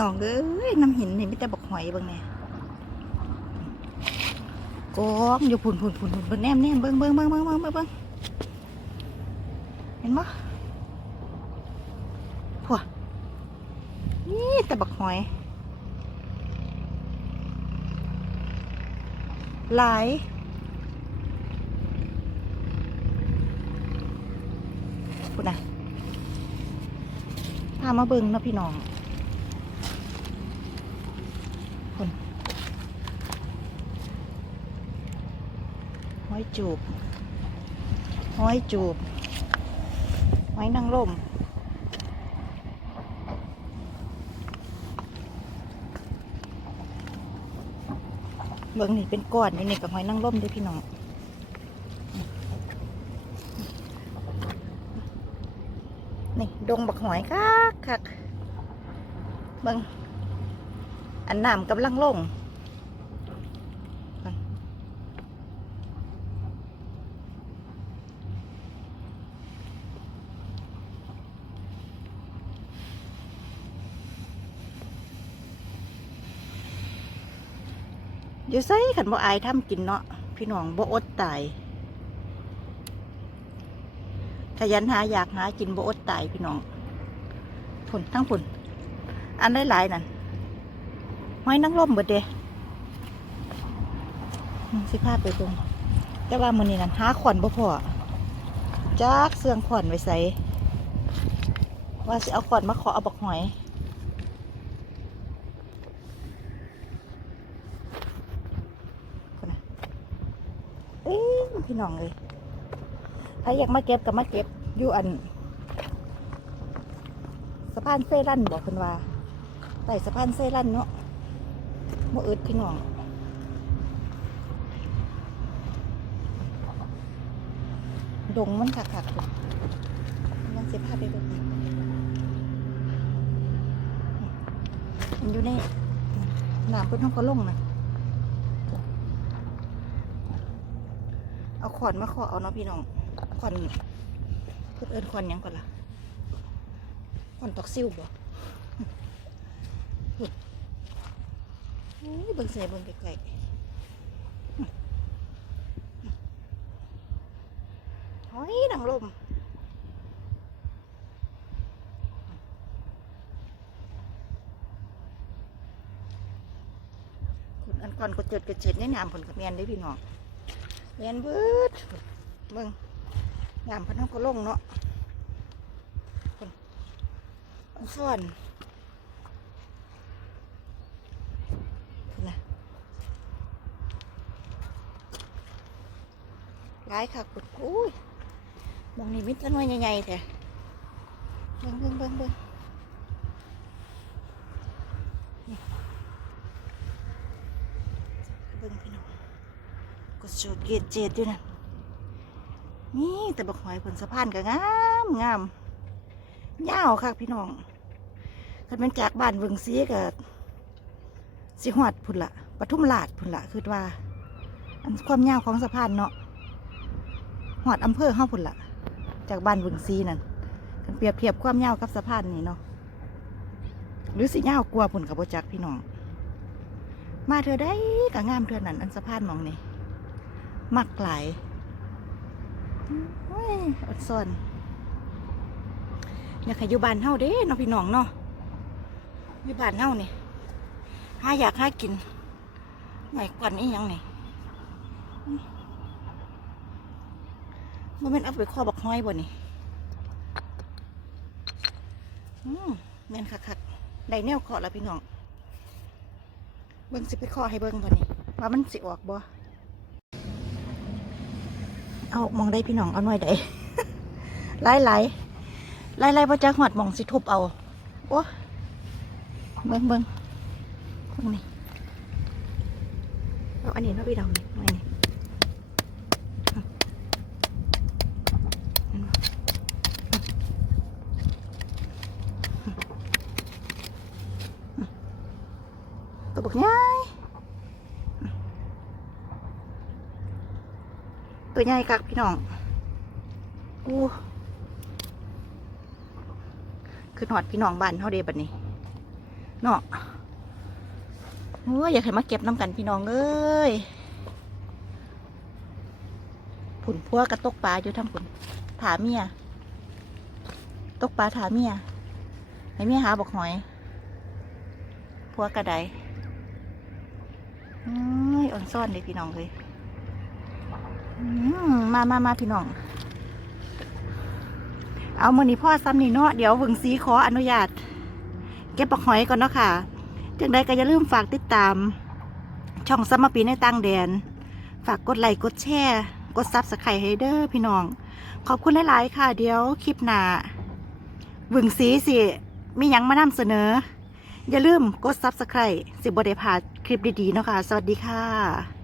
น้องเอ้ยน้ำหินนี่มีแต่บักหอยเบิ่งแน่กองอยู่พุ่นพุ่นพุ่นพุ่นเบิ่งแนมแนมเบิ่งเบิ่งเบิ่งเบิ่งเบิ่งเบิ่งเบิ่งเห็นบ่พัวนี่แต่บักหอย หลายคุณนะพามาเบิ่งนะพี่น้องคุณห้ อยจูบห้อยจูบห้อยนางรมเบิ่งนี่เป็นก้อนอยู่นี่กับห้อยนางรมด้วยพี่น้องนี่ดงบักหอยคักคักเบิงอันน้ำกำลังลง อยู่ไสขันบ่อายทำกินเนาะพี่น้องบ่อดตายขยันหาอยากหากินบ่อดตายพี่น้องผลทั้งผลอันได้หลายๆนั่นห้อยนังร่มเบิดเดสิพาไปตรงแต่ว่ามือนี้นั่นหาขอนบ่พอจักเสื่องขอนไว้ใส่ว่าสิเอาขอนมาขอเอาบักหอยคนน่ะเอ้ย พี่น้องเลยถ้าอยากมาเก็บก็มาเก็บอยู่อันสะพานเซรั่นบอกเพิ่นว่าใต้สะพานเซรั่นเนาะบ่อึดพี่น้องดงมันคักๆอยู่มันเสียภาพไปเบิ่งมันอยู่ในหน้ำเพิ่นเฮาก็ลงนะเอา ขอนมาขอเอาเนาะพี่น้องขอนเพื่นเอินขอนยังก่อนล่ะขอนตอกซิวบ่อุ๊ยอุ้ยเบิ่งใส่เบิ่งไกลๆหอยนางลมคุณอันก่อนก็เจิดกระเจิดในน้ำผลกับแมนได้พี่น้อง แมนเบิดเบิ่งงามพันธุ์ก็ลงเนาะส่วนนะร้ายค่ะกุดอุ้ยมองนี่มิตรน้อยใหญ่ๆแต่เบิ่งเบิ่งเบิ่งเบิ่งนี่เบิ่งพี่น้อง กดเกียรติเจ็ดด้วยนะนี่แต่บักหอยผลสะพานก็งามงามยาวค่ะพี่น้องคันเป็นจากบ้านเวิงซีกับสิหอดพุ่นละปทุมราชพุ่นละคือว่า อันความยาวของสะพานเนาะหอดอำเภอห้าพุ่นละจากบ้านเวิงซีนั่นกันเปรียบเทียบความยาวกับสะพานนี่เนาะหรือสิยาวกว่าพุ่นกับโบจักพี่น้อง มาเธอได้ก็งามเธอนั่นอันสะพานมองนี่ มักหลายอดซ่อนอยากให้อยู่บ้านเฮาเด้น้องพี่น้องเนาะอยู่บ้านเฮานี่หาอยากหากินไหนกวนอีหยังนี่มันเป็นเอาไปข้อบักห้อยบ่นี่อืมแม่นคักๆได้แนวเคาะแล้วพี่น้องเบิ่งสิไปข้อให้เบิ่งบ่นี่ว่ามันสิออกบ่ เอามองได้พี่น้องเอาหน่อยได้ไล่ไล่ไล่ไล่พ่อจ้าหอดมองสิทุบเอาโอ้เบิ้งเบิ้งเบิ้งนี่เอาอันนี้เนาะพี่ดำนี่เอานี้ตัวบักง่าย ตัวใหญ่คักพี่น้องอู้คือหอดพี่น้องบ้านเฮาเดียบัดนี้เนาะโอ้ยอยากให้มาเก็บน้ำกันพี่น้องเอ้ยผุนพัวกระตกปลาอยู่ทั้งผุนถาเมีย ตกปลาถาเมียให้เมียหาบอกหอยพัวกระไดอ้ยอ่อนซ่อนเลยพี่น้องเลย มามามาพี่น้อง เอามือนี้พ่อซ้ำนี่เนาะเดี๋ยววึงสีขออนุญาต เก็บปอกหอยก่อนเนาะค่ะ จังใดก็อย่าลืมฝากติดตาม ช่องสมปีในต่างแดน ฝากกดไลค์กดแชร์กดซับสไครต์ให้เด้อพี่น้อง ขอบคุณหลาย ๆ ค่ะ เดี๋ยวคลิปหน้าวึงสีสิมียังมานำเสนอ อย่าลืมกดซับสไครต์สิบได้พลาดคลิปดี ๆ เนาะค่ะ สวัสดีค่ะ